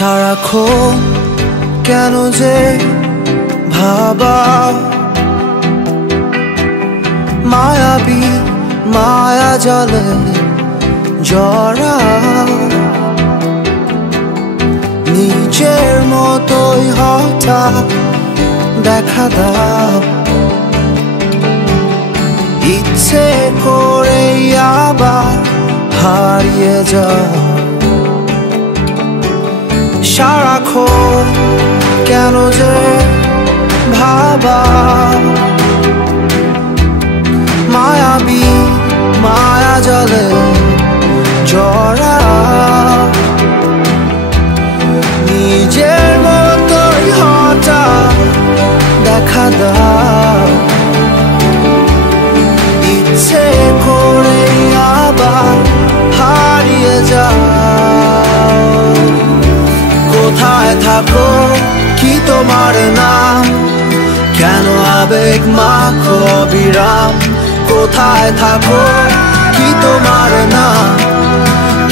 সারাক্ষণ কেন যে ভাবা মায়াবী মায়া জলে জরা নিজের মতোই হঠাৎ দেখা দাও ইচ্ছে করে আবার হারিয়ে যাও সারাক্ষণ কেন যে ভাবা মায়াবী মায়া জলে জরা নিজের মতোই হঠাৎ দেখা দাও ইচ্ছে করে আবার হারিয়ে যাও কোথায় থাকো কি তোমার নাম কেন আবেগ মাখো অবিরাম কোথায় থাকো কি তোমার নাম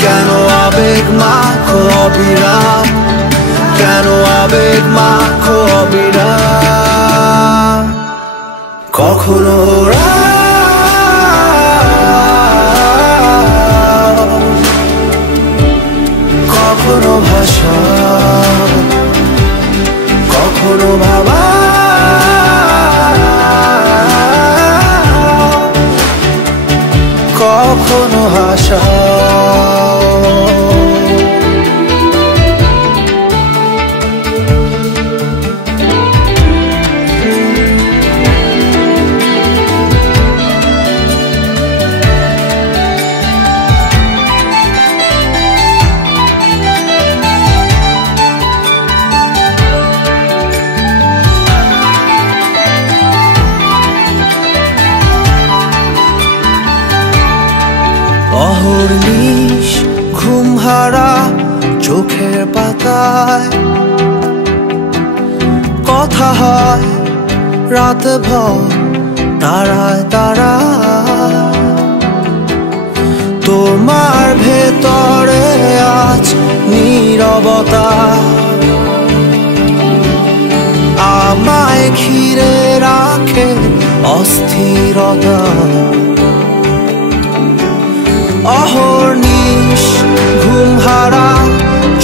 কেন আবেগ মাখো অবিরাম কেন আবেগ মাখো অবিরাম কখনো কখনো ভাষা কখনো ভাবা কখনো হাসা অহর্নিশ ঘুমহারা চোখের পাতায় কথা হয় রাত ভর তারায় তারায় তোমার ভেতরে আজ নীরবতা আমায় ঘিরে রাখে অস্থিরতা অহর্নিশ ঘুমহারা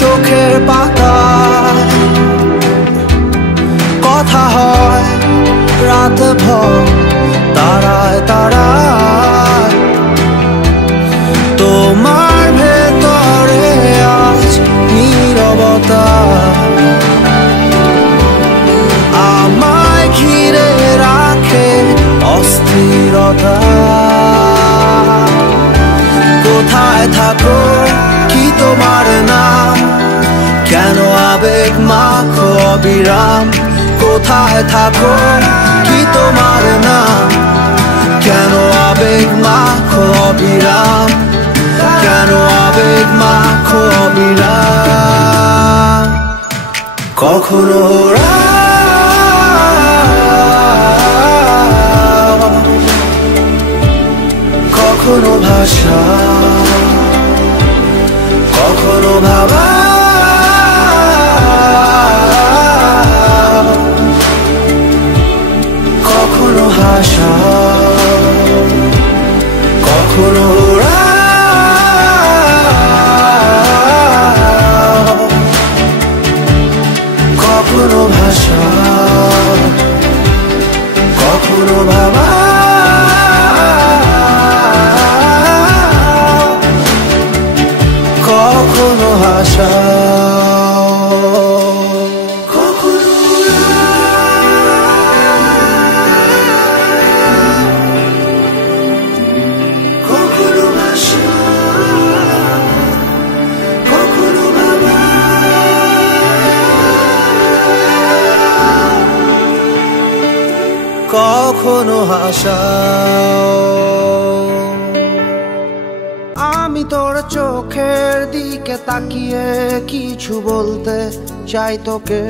চোখের পাতায় কথা হয় রাত ভর তারায় তারায় তোমার ভেতরে আজ নীরবতা আমায় ঘিরে রাখে অস্থিরতা কোথায় থাকো কি তোমার নাম কেন আবেগ মাখো অবিরাম কোথায় থাকো কি তোমার নাম কেন আবেগ মাখো অবিরাম কেন আবেগ মাখো অবিরাম কখনো কখনো ভাষা কখনো ভাবা কখনো হাসা কখনো কখনো ভাষা কখনো ভাবা কখনো হাসা কখনো ভাষা কখনো ভাবা কখনো হাসা আমি তোর চোখের দিকে তাকিয়ে কিছু বলতে চাই তোকে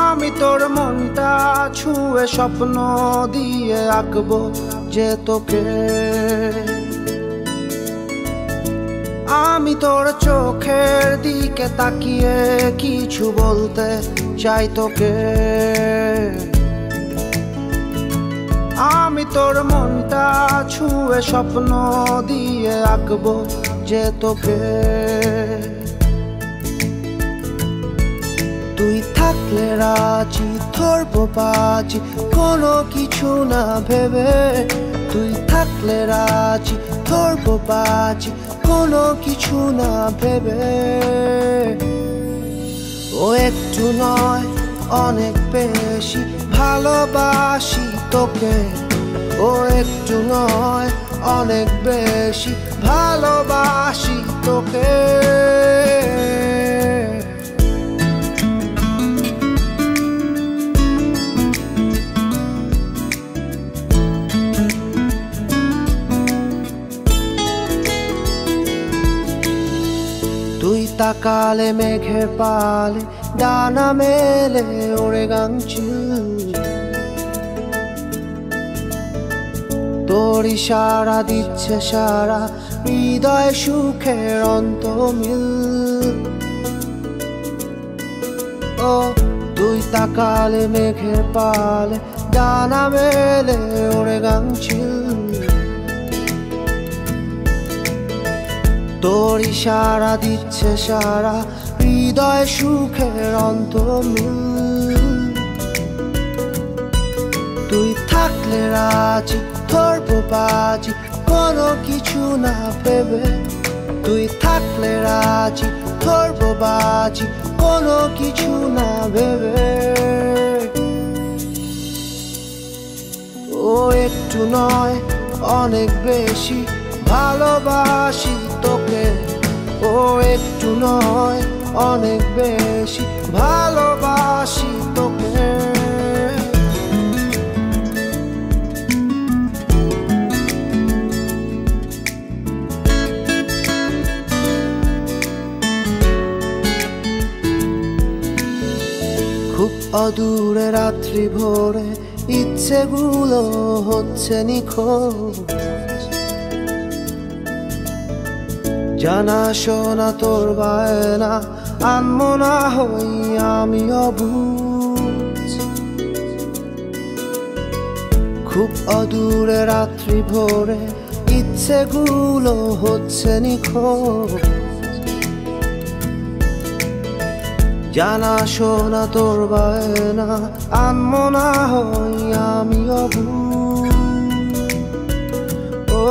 আমি তোর মনটা ছুঁয়ে স্বপ্ন দিয়ে আঁকবো যে তোকে আমি তোর চোখের দিকে তাকিয়ে কিছু বলতে চাই তোকে। আমি তোর মনটা ছুঁয়ে স্বপ্ন দিয়ে আঁকবো যে তোকে। তুই থাকলে রাজি ধরবো বাজি কোনো কিছু না ভেবে। তুই থাকলে রাজি ধরবো বাজি কোনো কিছু না ভেবে। ও একটু নয় অনেক বেশি ভালোবাসি তোকে। ও একটু নয় অনেক বেশি ভালোবাসি তোকে। তুই তাকালে মেঘের পালে ডানা মেলে ওড়ে গাংচিল। তোর ইশারা দিচ্ছে সারা হৃদয় সুখের অন্তমিল। ও তুই তাকালে মেঘের পালে ডানা মেলে ওড়ে গাংচিল। তোর ইশারা দিচ্ছে সারা হৃদয় সুখের অন্তমিল। তুই থাকলে রাজি ধরবো বাজি কোনো কিছু না ভেবে। তুই থাকলে রাজি ধরবো বাজি কোনো কিছু না ভেবে। ও একটু নয় অনেক বেশি ভালোবাসি তোকে। ও একটু নয় অনেক বেশি ভালোবাসি তোকে। খুব অদূরে রাত্রি ভোরে ইচ্ছেগুলো হচ্ছে নিখোঁজ। জানা শোনা তোর বায়না আনমো না হই আমি অবুঝ। খুব অদূরে রাত্রি ভোরে ইচ্ছেগুলো হচ্ছে নিখোঁজ। জানা শোনা তোর বায়না আনমো না হই আমি অবুঝ। ও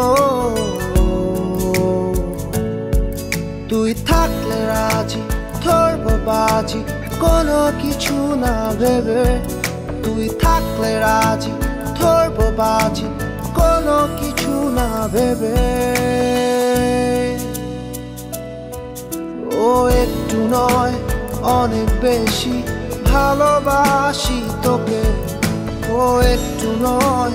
তুই থাকলে রাজি ধরবো বাজি কোনো কিছু না ভেবে। তুই থাকলে রাজি ধরবো বাজি কোনো কিছু না ভেবে। ও একটু নয় অনেক বেশি ভালোবাসি তোকে। ও একটু নয়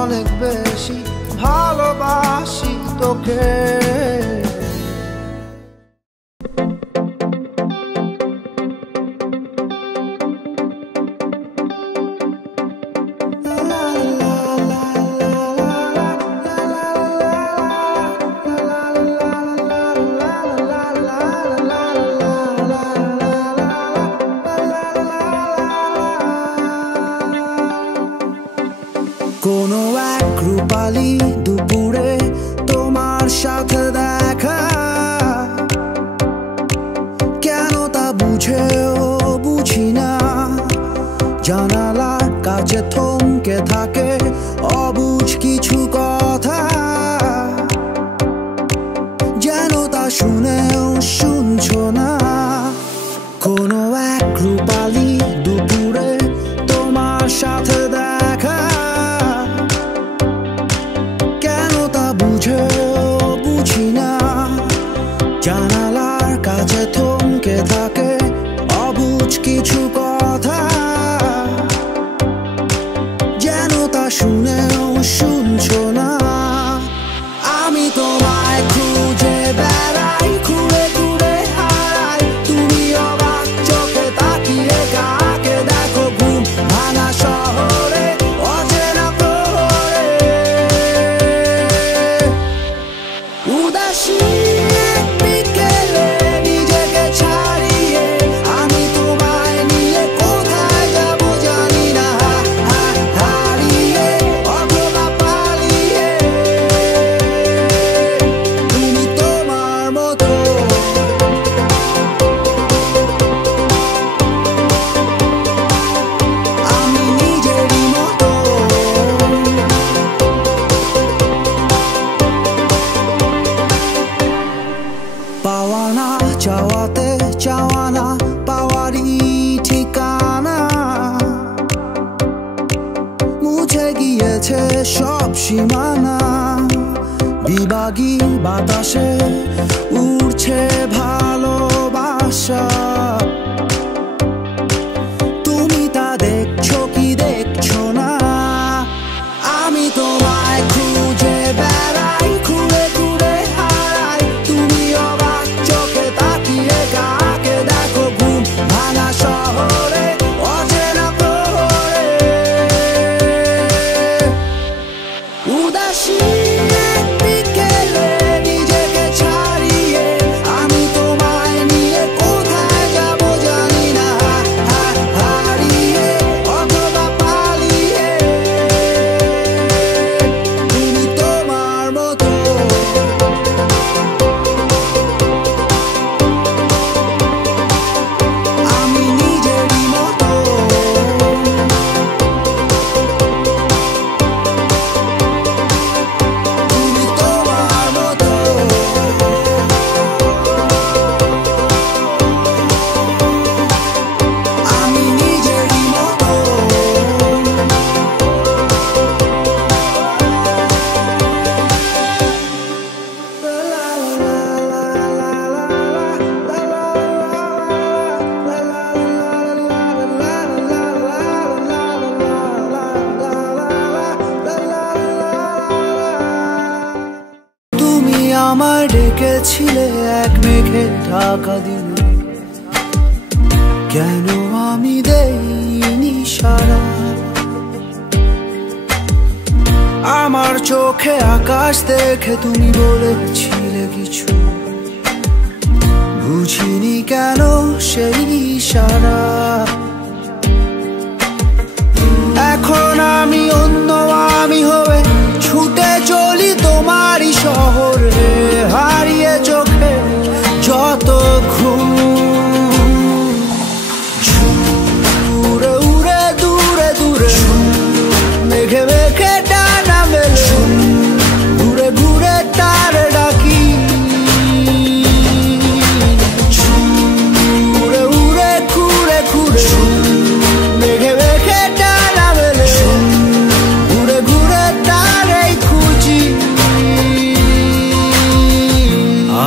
অনেক বেশি ভালোবাসি তোকে। কোনো এক রূপালী দুপুরে তোমার সাথে দেখা, কেন তা বুঝেও বুঝি না। জানালার কাছে থমকে থাকে অবুঝ কিছু কথা, যেন তা শুনেও শুনছো না। কোনো এক রূপালী দুপুরে তোমার সাথে দেখা, কেন তা বুঝেও বুঝি না। জানালার কাছে থমকে থাকে অবুঝ কিছু কথা, যেন তা শুনেও শুনছো না। আমি তোমায় খুঁজে বেড়াই, ঘুরে ঘুরে হারাই, তুমি অবাক চোখে তাকিয়ে কাকে দেখো ঘুম ভাঙা শহরে অচেনা প্রহরে। উদাসী বিবাগী বাতাসে উড়ছে ভালোবাসা। তুমি তা দেখছো কি দেখছো না? আমি তোমায় খুঁজে বেড়াই, ঘুরে ঘুরে হারাই। তুমি অবাক চোখে তাকিয়ে কাকে দেখো ঘুম ভাঙা শহরে অচেনা প্রহরে। উদাসী বিকেলে নিজেকে ছাড়িয়ে আমি তোমায় নিয়ে কোথায় যাব জানি না। হারিয়ে অথবা পালিয়ে তুমি তোমার মতো। আমি নিজেরই মতো। তুমি তোমার মতো। আমি নিজেরই মতো। তুমি আমায় ডেকেছিলে এক মেঘে ঢাকা দিনে, কেন আমি দেইনি সাড়া? আমার চোখে আকাশ দেখে তুমি বলেছিলে কিছু, বুঝিনি কেন সেই ইশারা। এখন আমি অন্য আমি হয়ে ছুটে চলি তোমারই শহরে, হারিয়ে চোখে যত ঘুম। উড়ে উড়ে দূরে দূরে মেঘে মেঘে ডানা মেলে, ঘুরে ঘুরে তার ডাকি। উড়ে উড়ে ঘুরে ঘুরে মেঘে মেঘে ডানা মেলে, ঘুরে ঘুরে তারই খুঁজি।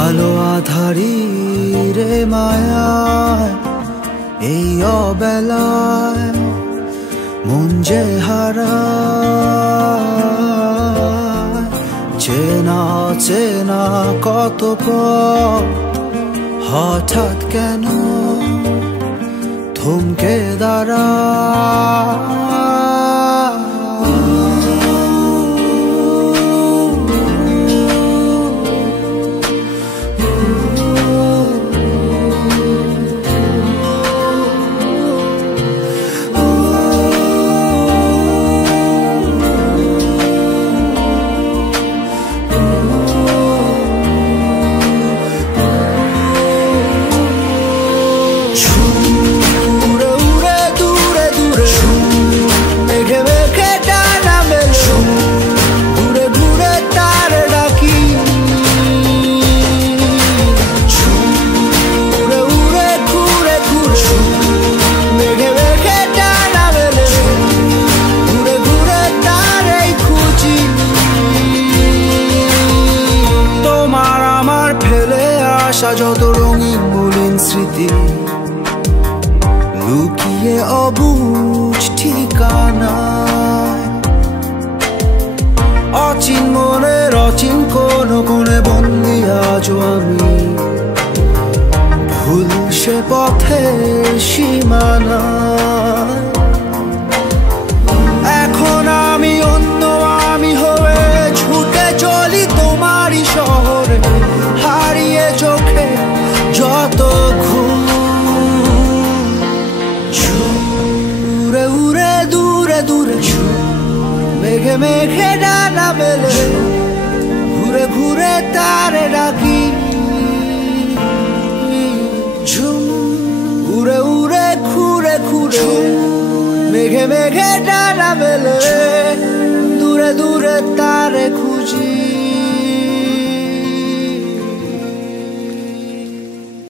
আলো আধারি রে মায়ায় এই অবেলায় মন যে হারায়। চেনা চেনা কত পথ হঠাৎ কেন থমকে দাঁড়ায়। উড়ে উড়ে দূরে দূরে মেঘে মেঘে ডানা মেলে, ঘুরে ঘুরে তার ডাকি। উড়ে উড়ে ঘুরে ঘুরে মেঘে মেঘে ডানা মেলে, ঘুরে ঘুরে তারই খুঁজি। তোমার আমার ফেলে আসা যত রঙিন মলিন স্মৃতি, লুকিয়ে অবুঝ ঠিকানায়। অচিন মনের অচিন কোন কোণে বন্দি আজও আমি, ভুল সে পথের সীমানায়। এখন আমি অন্য আমি হয়ে ছুটে চলি তোমারই শহরে, হারিয়ে চোখে যত ঘুম। উড়ে উড়ে দূরে দূরে মেঘে মেঘে ডানা মেলে, ঘুরে ঘুরে তারে ডাকি। উড়ে উড়ে ঘুরে ঘুরে মেঘে মেঘে ডানা মেলে, দূরে দূরে তারে খুঁজি।